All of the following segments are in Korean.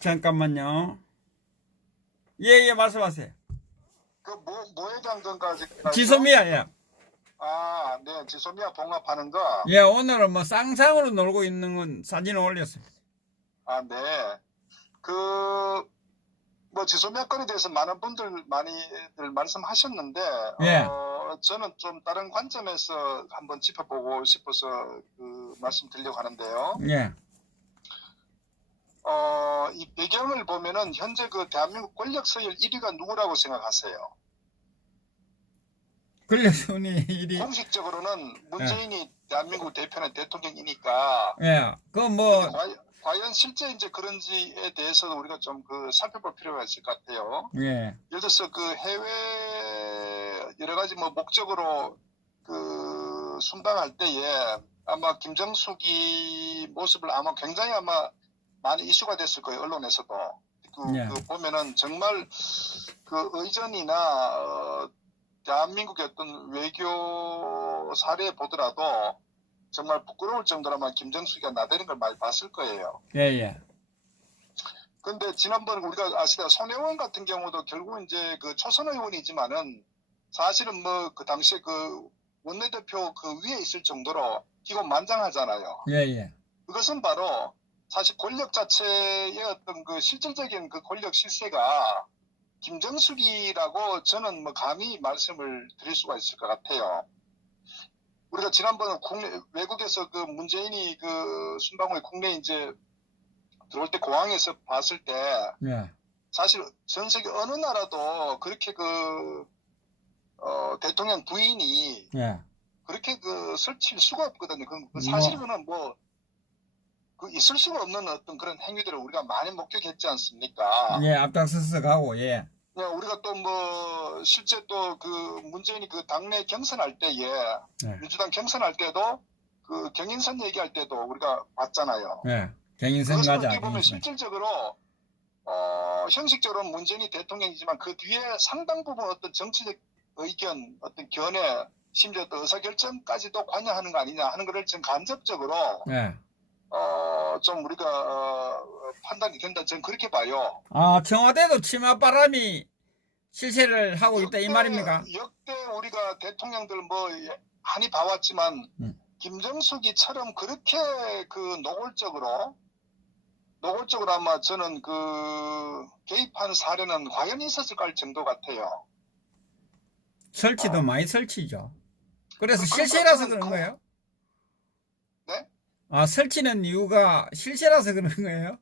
잠깐만요. 예, 말씀하세요. 그 뭐에 장전까지? 지소미아, 예. 아, 네, 지소미아 봉합하는 거. 예, 오늘은 뭐 쌍쌍으로 놀고 있는 건 사진을 올렸습니다. 아, 네. 그 뭐 지소미아 건에 대해서 많이들 말씀하셨는데, 예. 저는 좀 다른 관점에서 한번 짚어보고 싶어서 그 말씀드리려고 하는데요. 예. 이 배경을 보면은 현재 그 대한민국 권력 서열 1위가 누구라고 생각하세요? 권력순위 1위. 공식적으로는 문재인이 대한민국 대표는 대통령이니까. 예. 그 뭐, 과연 실제 이제 그런지에 대해서도 우리가 좀 그 살펴볼 필요가 있을 것 같아요. 예. 예를 들어서 그 해외 여러 가지 뭐 목적으로 그 순방할 때에 아마 김정숙이 모습을 아마 굉장히 아마 많이 이슈가 됐을 거예요. 언론에서도. 예. 그 보면은 정말 그 의전이나 대한민국의 어떤 외교 사례 보더라도 정말 부끄러울 정도로 아마 김정숙이가 나대는 걸 많이 봤을 거예요. 예. 근데 지난번 우리가 아시다시피 손혜원 같은 경우도 결국 이제 그 초선 의원이지만은 사실은 뭐 그 당시에 그 원내대표 그 위에 있을 정도로 기고만장하잖아요. 예. 그것은 바로 사실 권력 자체의 어떤 그 실질적인 그 권력 실세가 김정숙이라고 저는 뭐 감히 말씀을 드릴 수가 있을 것 같아요. 우리가 지난번에 외국에서 그 문재인이 그 순방 후에 국내에 이제 들어올 때 공항에서 봤을 때 예. 사실 전 세계 어느 나라도 그렇게 그 대통령 부인이 예. 그렇게 그 설칠 수가 없거든요. 그 사실은 뭐 그 있을 수가 없는 어떤 그런 행위들을 우리가 많이 목격했지 않습니까? 예, 앞장서서 가고, 예. 우리가 또 뭐 실제 또 그 문재인이 그 당내 경선할 때에 민주당 경선할 때도 그 경인선 얘기할 때도 우리가 봤잖아요. 예. 경인선 그것을 가자. 어떻게 보면 실질적으로 형식적으로 문재인이 대통령이지만 그 뒤에 상당 부분 어떤 정치적 의견, 어떤 견해, 심지어 또 의사결정까지도 관여하는 거 아니냐 하는 것을 좀 간접적으로 예. 좀 우리가 판단이 된다. 저는 그렇게 봐요. 아, 청와대도 치맛바람이 실세를 하고 있다 이 말입니까? 역대 우리가 대통령들 뭐 많이 봐왔지만 김정숙이처럼 그렇게 그 노골적으로 아마 저는 그 개입한 사례는 과연 있었을까 할 정도 같아요. 설치도 많이 설치죠. 그래서 실세라서 그런 거예요? 네? 아, 설치는 이유가 실세라서 그런 거예요?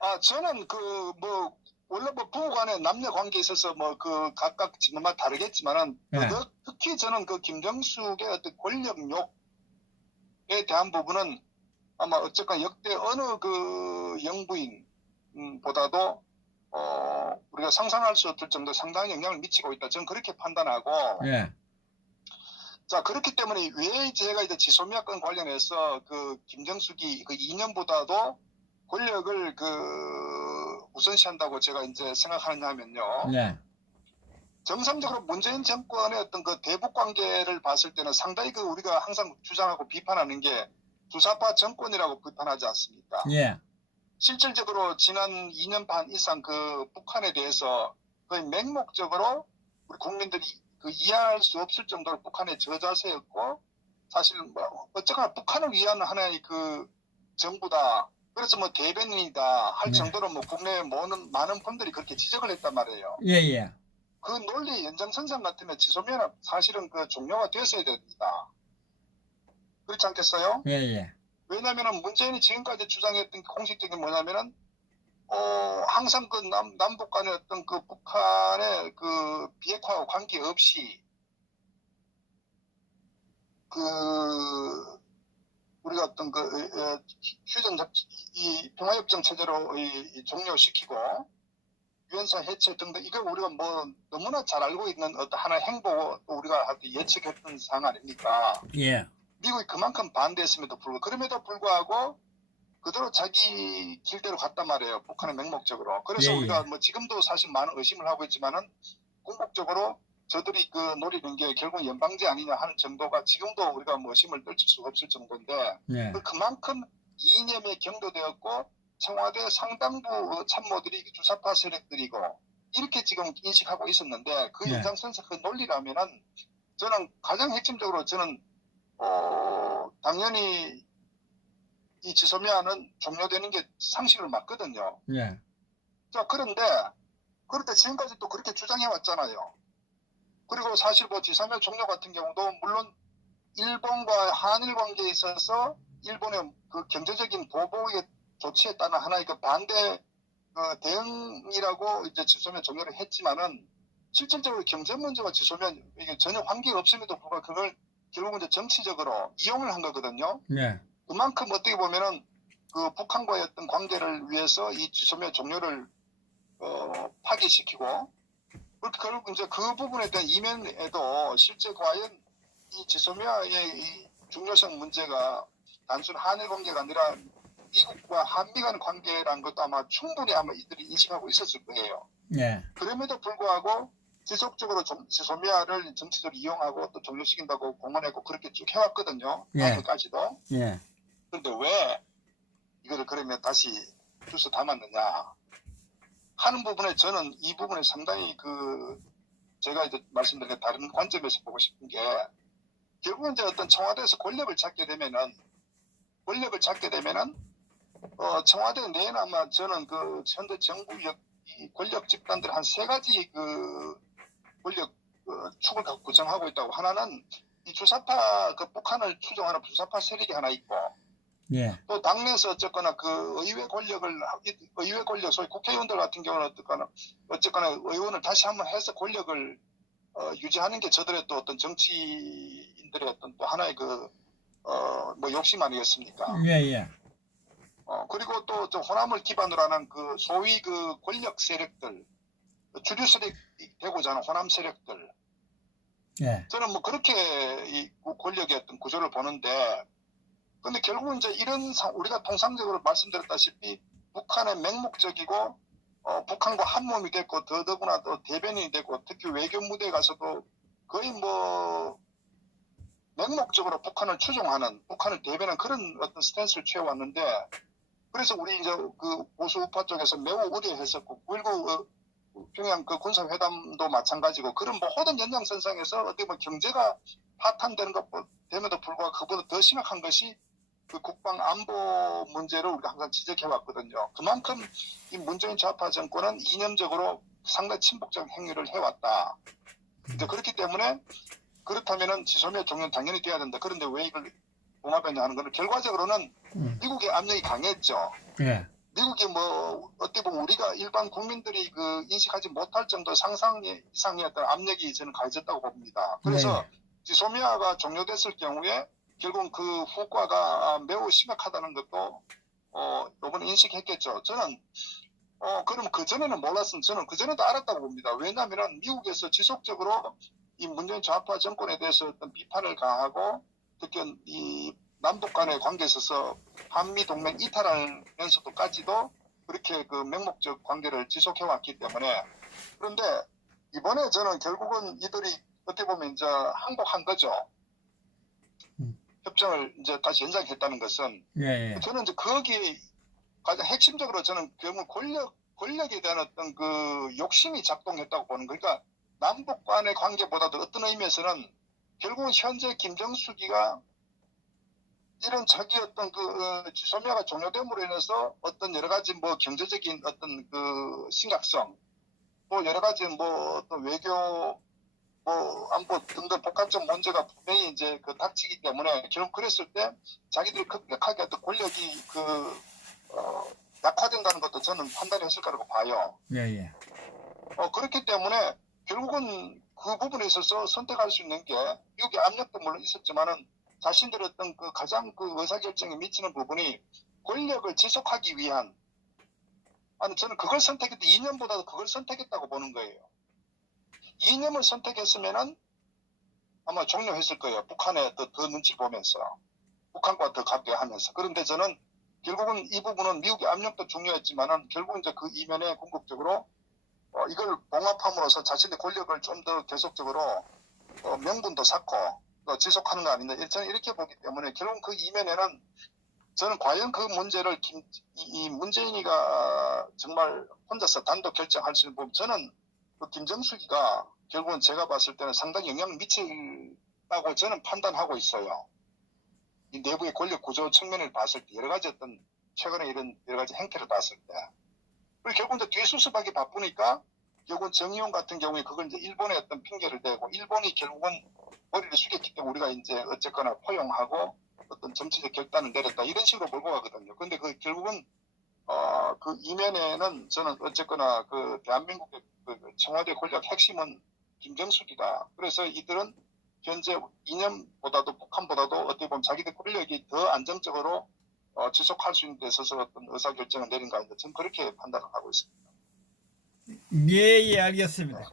아, 저는 그 뭐 원래 뭐 부부간의 남녀 관계에 있어서 뭐 그 각각 지금마다 다르겠지만은 네. 특히 저는 그 김정숙의 어떤 권력욕에 대한 부분은 아마 어쨌건 역대 어느 그 영부인보다도 우리가 상상할 수 없을 정도 상당히 영향을 미치고 있다. 저는 그렇게 판단하고. 예. 자, 그렇기 때문에 왜 제가 이제 지소미아 건 관련해서 그 김정숙이 그 2년보다도 권력을 그 우선시한다고 제가 이제 생각하느냐 하면요. 네. 정상적으로 문재인 정권의 어떤 그 대북 관계를 봤을 때는 상당히 그 우리가 항상 주장하고 비판하는 게 주사파 정권이라고 비판하지 않습니까? 예. 실질적으로 지난 2년 반 이상 그 북한에 대해서 거의 맹목적으로 우리 국민들이 그 이해할 수 없을 정도로 북한의 저자세였고 사실 뭐 어쨌거나 북한을 위한 하나의 그 정부다. 그래서 뭐 대변인이다 할 정도로 뭐 국내에 많은 분들이 그렇게 지적을 했단 말이에요. 예. 그 논리 연장선상 같으면 지소미아는 사실은 그 종료가 됐어야 됩니다. 그렇지 않겠어요? 예. 왜냐하면 문재인이 지금까지 주장했던 공식적인 뭐냐면은 항상 그 남북 간의 어떤 그 북한의 그 비핵화와 관계없이 그 우리가 어떤 그 휴전 이 평화협정 체제로 종료시키고 유엔사 해체 등등 이걸 우리가 뭐 너무나 잘 알고 있는 어떤 하나의 행보 우리가 예측했던 사항 아닙니까? 예. 미국이 그만큼 반대했음에도 불구하고 그럼에도 불구하고 그대로 자기 길대로 갔단 말이에요. 북한의 맹목적으로. 그래서 우리가 뭐 지금도 사실 많은 의심을 하고 있지만은 궁극적으로 저들이 그 노리는 게 결국 연방제 아니냐 하는 정도가 지금도 우리가 뭐 의심을 떨칠 수가 없을 정도인데 그만큼 이념에 경도되었고 청와대 상당부 참모들이 주사파 세력들이고 이렇게 지금 인식하고 있었는데 그 예. 연장선상 그 논리라면은 저는 가장 핵심적으로 저는 당연히 이 지소미아는 종료되는 게 상식을 맞거든요. 예. 자, 그런데 지금까지 또 그렇게 주장해 왔잖아요. 그리고 사실 뭐 지소미아 종료 같은 경우도 물론 일본과 한일 관계에 있어서 일본의 그 경제적인 보복의 조치에 따른 하나의 그 반대 대응이라고 이제 지소미아 종료를 했지만은 실질적으로 경제 문제와 지소미아 이게 전혀 관계가 없음에도 불구하고 그걸 결국은 이제 정치적으로 이용을 한 거거든요. 예. 그만큼 어떻게 보면은 그 북한과의 어떤 관계를 위해서 이 지소미아 종료를 파기시키고 결국 이제 그 부분에 대한 이면에도 실제 과연 이 지소미아의 이 중요성 문제가 단순 한일 관계가 아니라 미국과 한미 간 관계라는 것도 아마 충분히 이들이 인식하고 있었을 거예요. 예. 그럼에도 불구하고 지속적으로 지소미아를 정치적으로 이용하고 또 종료시킨다고 공언했고 그렇게 쭉 해왔거든요. 예. 오늘까지도. 예. 그런데 왜 이거를 그러면 다시 주워 담았느냐 하는 부분에 저는 이 부분에 상당히 제가 이제 말씀드린 다른 관점에서 보고 싶은 게 결국은 이제 어떤 청와대에서 권력을 잡게 되면은 청와대 내에는 아마 저는 현재 정부 이 권력 집단들 한 세 가지 권력 축을 구성하고 있다고. 하나는 이 주사파 북한을 추종하는 주사파 세력이 하나 있고 예. 또 당내에서 어쨌거나 의회 권력 소위 국회의원들 같은 경우는 어쨌거나 의원을 다시 한번 해서 권력을 유지하는 게 저들의 또 어떤 정치인들의 어떤 또 하나의 뭐 욕심 아니겠습니까? 예. 그리고 또 호남을 기반으로 하는 소위 권력 세력들, 주류 세력이 되고자 하는 호남 세력들. 예. 저는 뭐 그렇게 이 권력의 어떤 구조를 보는데, 근데 결국은 이제 우리가 통상적으로 말씀드렸다시피 북한의 맹목적이고, 북한과 한 몸이 됐고, 더더구나 또 대변인이 되고, 특히 외교 무대에 가서도 거의 뭐, 맹목적으로 북한을 추종하는, 북한을 대변하는 그런 어떤 스탠스를 취해왔는데, 그래서 우리 이제 보수 우파 쪽에서 매우 우려했었고, 9.19 평양 군사회담도 마찬가지고, 그런 모든 연장선상에서 어떻게 보면 경제가 파탄되는 됨에도 불구하고 그보다 더 심각한 것이 국방 안보 문제를 우리가 항상 지적해왔거든요. 그만큼 이 문재인 좌파 정권은 이념적으로 상당히 친북적 행위를 해왔다. 이제 그렇기 때문에 그렇다면은 지소미아 종료는 당연히 돼야 된다. 그런데 왜 이걸 봉합했냐 하는 거는 결과적으로는 미국의 압력이 강했죠. 예. 미국이 뭐 어떻게 보면 우리가 일반 국민들이 인식하지 못할 정도 상상 이상의 어떤 압력이 저는 가해졌다고 봅니다. 그래서 지소미아가 종료됐을 경우에 결국 그 후과가 매우 심각하다는 것도 이번에 인식했겠죠. 저는 그럼 그전에는 몰랐으면 저는 그전에도 알았다고 봅니다. 왜냐하면 미국에서 지속적으로 이 문재인 좌파 정권에 대해서 어떤 비판을 가하고 특히 이 남북 간의 관계에 있어서 한미 동맹 이탈하면서도까지도 그렇게 맹목적 관계를 지속해왔기 때문에. 그런데 이번에 저는 결국은 이들이 어떻게 보면 이제 항복한 거죠. 협정을 이제 다시 연장했다는 것은. 예. 저는 이제 거기에 가장 핵심적으로 저는 결국 권력에 대한 어떤 욕심이 작동했다고 보는 거예요. 그러니까 남북 간의 관계보다도 어떤 의미에서는 결국은 현재 김정숙이가 이런 자기 어떤 지소미아가 종료됨으로 인해서 어떤 여러 가지 뭐 경제적인 어떤 심각성, 또 여러 가지 뭐 또 외교 뭐 안보 등등 복합적 문제가 분명히 이제 닥치기 때문에 결국 그랬을 때 자기들이 급격하게 어떤 권력이 약화된다는 것도 저는 판단했을 거라고 봐요. 예. 그렇기 때문에 결국은 그 부분에 있어서 선택할 수 있는 게 미국의 압력도 물론 있었지만은 자신들의 어떤 가장 의사결정에 미치는 부분이 권력을 지속하기 위한, 아니 저는 그걸 선택했다, 이념보다도 그걸 선택했다고 보는 거예요. 이념을 선택했으면은 아마 종료했을 거예요. 북한에 더 눈치 보면서, 북한과 더 가까이 하면서. 그런데 저는 결국은 이 부분은 미국의 압력도 중요했지만은 결국은 이제 그 이면에 궁극적으로 이걸 봉합함으로써 자신의 권력을 좀 더 계속적으로 명분도 쌓고 지속하는 거 아닌가. 저는 이렇게 보기 때문에 결국 그 이면에는 저는 과연 그 문제를 이 문재인이가 정말 혼자서 단독 결정할 수 있는 부분, 저는 그 김정숙이가 결국은 제가 봤을 때는 상당히 영향을 미친다고 저는 판단하고 있어요. 이 내부의 권력 구조 측면을 봤을 때 여러 가지 어떤 최근에 이런 여러 가지 행태를 봤을 때, 그리고 결국 이제 뒤수습하기 바쁘니까 결국은 정의용 같은 경우에 그걸 이제 일본의 어떤 핑계를 대고 일본이 결국은 머리를 숙였기 때문에 우리가 이제 어쨌거나 포용하고 어떤 정치적 결단을 내렸다 이런 식으로 몰고 가거든요. 근데 그 결국은 그 이면에는 저는 어쨌거나 그 대한민국의 그 청와대 권력 핵심은 김정숙이다. 그래서 이들은 현재 이념보다도 북한보다도 어떻게 보면 자기들 권력이 더 안정적으로 지속할 수 있는 데 있어서 어떤 의사결정을 내린 거 아닌가 저는 그렇게 판단을 하고 있습니다. 예, 예, 알겠습니다.